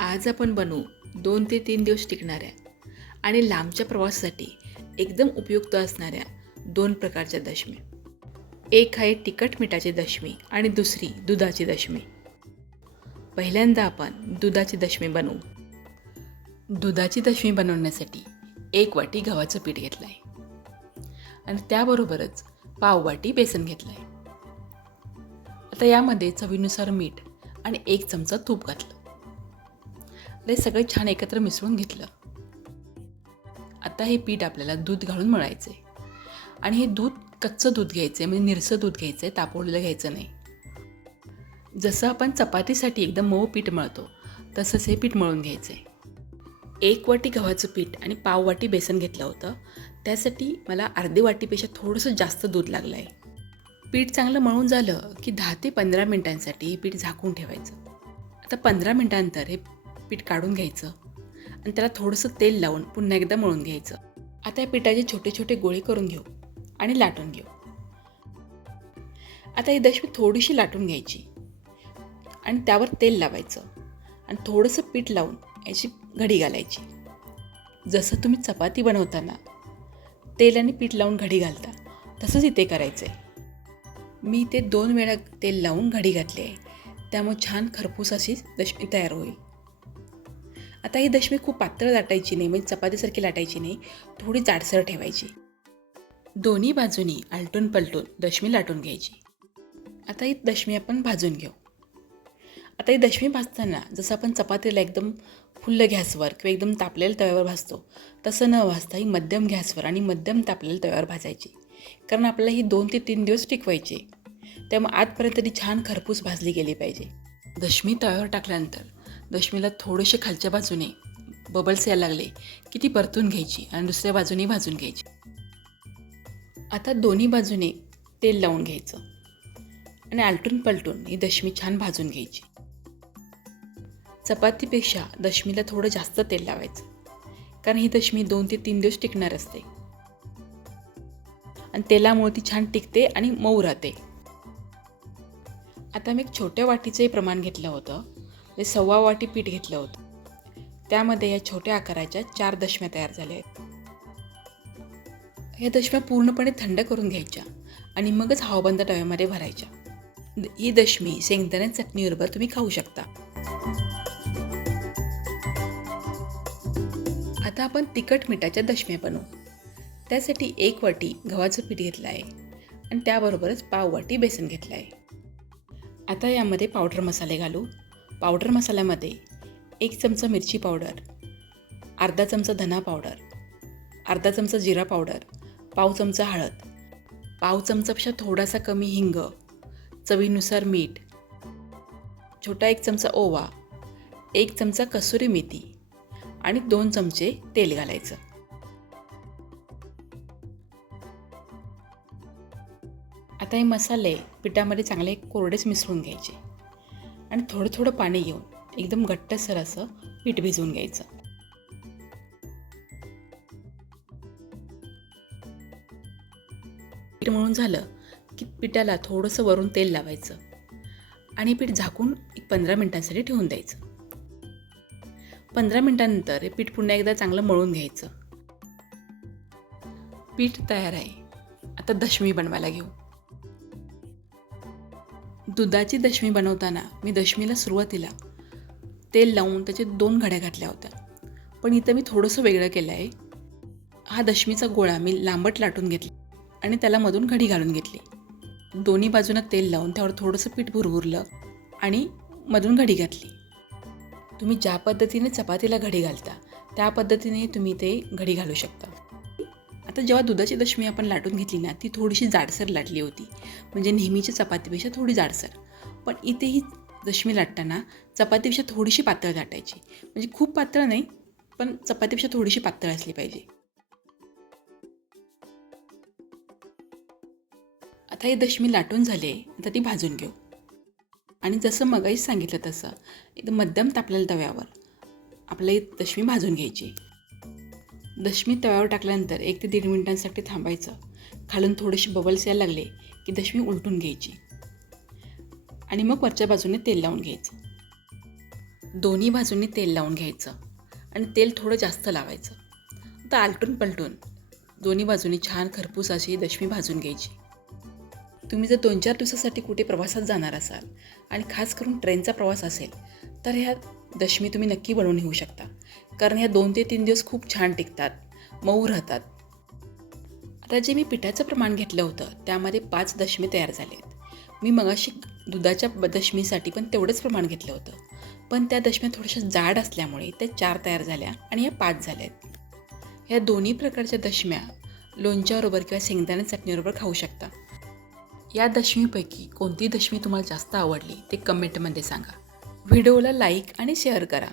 आज आपण बनवू 2 ते 3 दिवस टिकणाऱ्या आणि लांबच्या प्रवासासाठी एकदम उपयुक्त असणाऱ्या 2 प्रकारच्या दशमी. एक आहे तिखट मिठाची दशमी आणि दुसरी दुधाची दशमी. पहिल्यांदा आपण दुधाची दशमी बनवू. दुधाची दशमी बनवण्यासाठी 1 वाटी गव्हाचं पीठ घेतलं आहे आणि त्याबरोबरच पाव वाटी बेसन घेतलं आहे. आता यामध्ये चवीनुसार मीठ आणि 1 चमचा तूप घातलं. हे सगळं छान एकत्र मिसळून घेतलं. आता हे पीठ आपल्याला दूध घालून मळायचं आहे आणि हे दूध कच्चं दूध घ्यायचं आहे, म्हणजे निरसं दूध घ्यायचं आहे, तापवलेलं घ्यायचं नाही. जसं आपण चपातीसाठी एकदम मऊ पीठ मळतो तसंच हे पीठ मळून घ्यायचं आहे. 1 वाटी गव्हाचं पीठ आणि पाव वाटी बेसन घेतलं होतं. त्यासाठी मला अर्धी वाटीपेक्षा थोडंसं जास्त दूध लागलं आहे. पीठ चांगलं मळून झालं की 10 ते 15 मिनिटांसाठी हे पीठ झाकून ठेवायचं. आता 15 मिनिटांनंतर हे पीठ काढून घ्यायचं आणि त्याला थोडंसं तेल लावून पुन्हा एकदा मळून घ्यायचं. आता या पिठाचे छोटे छोटे गोळे करून घेऊ आणि लाटून घेऊ. आता ही दशमी थोडीशी लाटून घ्यायची आणि त्यावर तेल लावायचं आणि थोडंसं पीठ लावून याची घडी घालायची. जसं तुम्ही चपाती बनवताना तेल आणि पीठ लावून घडी घालता तसंच इथे करायचं आहे. मी इथे 2 वेळा तेल लावून घडी घातली आहे, त्यामुळे छान खरपूस अशी दशमी तयार होईल. आता ही दशमी खूप पातळ लाटायची नाही, म्हणजे चपातीसारखी लाटायची नाही, थोडी जाडसर ठेवायची. दोन्ही बाजूनी आलटून पलटून दशमी लाटून घ्यायची. आता ही दशमी आपण भाजून घेऊ. आता ही दशमी भाजताना जसं आपण चपातीला एकदम फुल्ल गॅसवर किंवा एकदम तापलेल्या तव्यावर भाजतो तसं न भाजता ही मध्यम गॅसवर आणि मध्यम तापलेल्या तव्यावर भाजायची, कारण आपल्याला ही 2 ते 3 दिवस टिकवायची. त्यामुळे आजपर्यंत ती छान खरपूस भाजली गेली पाहिजे. दशमी तव्यावर टाकल्यानंतर दशमीला थोडेसे खालच्या बाजूने बबल्स यायला लागले की ती परतून घ्यायची आणि दुसऱ्या बाजूने भाजून घ्यायची. आता दोन्ही बाजूने तेल लावून घ्यायचं आणि आलटून पलटून ही दशमी छान भाजून घ्यायची. चपातीपेक्षा दशमीला थोडं जास्त तेल लावायचं, कारण ही दशमी 2 ते 3 दिवस टिकणार असते आणि तेलामुळे ती छान टिकते आणि मऊ राहते. आता मी एक छोट्या वाटीचंही प्रमाण घेतलं होतं, ते 1.25 वाटी पीठ घेतलं होतं. त्यामध्ये या छोट्या आकाराच्या 4 दशम्या तयार झाल्या आहेत. या दशम्या पूर्णपणे थंड करून घ्यायच्या आणि मगच हवाबंद तव्यामध्ये भरायच्या. ही दशमी शेंगदाणे चटणीबरोबर तुम्ही खाऊ शकता. आता आपण तिखट मिठाच्या दशम्या बनवू. त्यासाठी 1 वाटी गव्हाचं पीठ घेतलं आहे आणि त्याबरोबरच पाव वाटी बेसन घेतलं आहे. आता यामध्ये पावडर मसाले घालू. पावडर मसाल्यामध्ये 1 चमचा मिरची पावडर, अर्धा चमचा धना पावडर, अर्धा चमचा जिरा पावडर, पाव चमचा हळद, पाव चमचापेक्षा थोडासा कमी हिंग, चवीनुसार मीठ, छोटा 1 चमचा ओवा, 1 चमचा कसुरी मेथी आणि 2 चमचे तेल घालायचं. आता हे मसाले पिठामध्ये चांगले कोरडेच मिसळून घ्यायचे आणि थोडं थोडं पाणी घेऊन एकदम घट्टसर असं पीठ भिजवून घ्यायचं. पीठ मळून झालं की पिठाला थोडंसं वरून तेल लावायचं आणि पीठ झाकून 15 मिनिटांसाठी ठेवून द्यायचं. 15 मिनिटांनंतर हे पीठ पुन्हा एकदा चांगलं मळून घ्यायचं. पीठ तयार आहे. आता दशमी बनवायला घेऊ. दुधाची दशमी बनवताना मी दशमीला सुरुवातीला तेल लावून त्याचे 2 घड्या घातल्या होत्या, पण इथं मी थोडंसं वेगळं केलं आहे. हा दशमीचा गोळा मी लांबट लाटून घेतला आणि त्याला मधून घडी घालून घेतली. दोन्ही बाजूनं तेल लावून त्यावर थोडंसं पीठ भुरभुरलं आणि मधून घडी घातली. तुम्ही ज्या पद्धतीने चपातीला घडी घालता त्या पद्धतीने तुम्ही ते घडी घालू शकता. आता जेव्हा दुधाची दशमी आपण लाटून घेतली ना, ती थोडीशी जाडसर लाटली होती, म्हणजे नेहमीच्या चपातीपेक्षा थोडी जाडसर. पण इथे ही दशमी लाटताना चपातीपेक्षा थोडीशी पातळ लाटायची, म्हणजे खूप पातळ नाही, पण चपातीपेक्षा थोडीशी पातळ असली पाहिजे. आता ही दशमी लाटून झाली आहे. आता ती भाजून घेऊ आणि जसं मगाशी सांगितलं तसं एकदम मध्यम तापलेल्या तव्यावर आपल्याला ही दशमी भाजून घ्यायची. दशमी तव्यावर टाकल्यानंतर 1 ते 1.5 मिनिटांसाठी थांबायचं. खालून थोडेसे बबल्स यायला लागले की दशमी उलटून घ्यायची आणि मग वरच्या बाजूने तेल लावून घ्यायचं. दोन्ही बाजूंनी तेल लावून घ्यायचं आणि तेल थोडं जास्त लावायचं. आता आलटून पलटून दोन्ही बाजूंनी छान खरपूस अशी दशमी भाजून घ्यायची. तुम्ही जर 2-4 दिवसासाठी कुठे प्रवासात जाणार असाल आणि खास करून ट्रेनचा प्रवास असेल तर ह्या दशमी तुम्ही नक्की बनवून घेऊ शकता, कारण ह्या 2 ते 3 दिवस खूप छान टिकतात, मऊ राहतात. आता जे मी पिठाचं प्रमाण घेतलं होतं त्यामध्ये 5 दशमी तयार झाले आहेत. मी मगाशी दुधाच्या दशमीसाठी पण तेवढंच प्रमाण घेतलं होतं, पण त्या दशम्या थोड्याशा जाड असल्यामुळे त्या 4 तयार झाल्या आणि या 5 झाल्या आहेत. ह्या दोन्ही प्रकारच्या दशम्या लोणच्याबरोबर किंवा शेंगदाणे चटणीबरोबर खाऊ शकता. या दशमीपैकी कोणती दशमी तुम्हाला जास्त आवडली ते कमेंटमध्ये सांगा. व्हिडिओला लाईक आणि शेअर करा.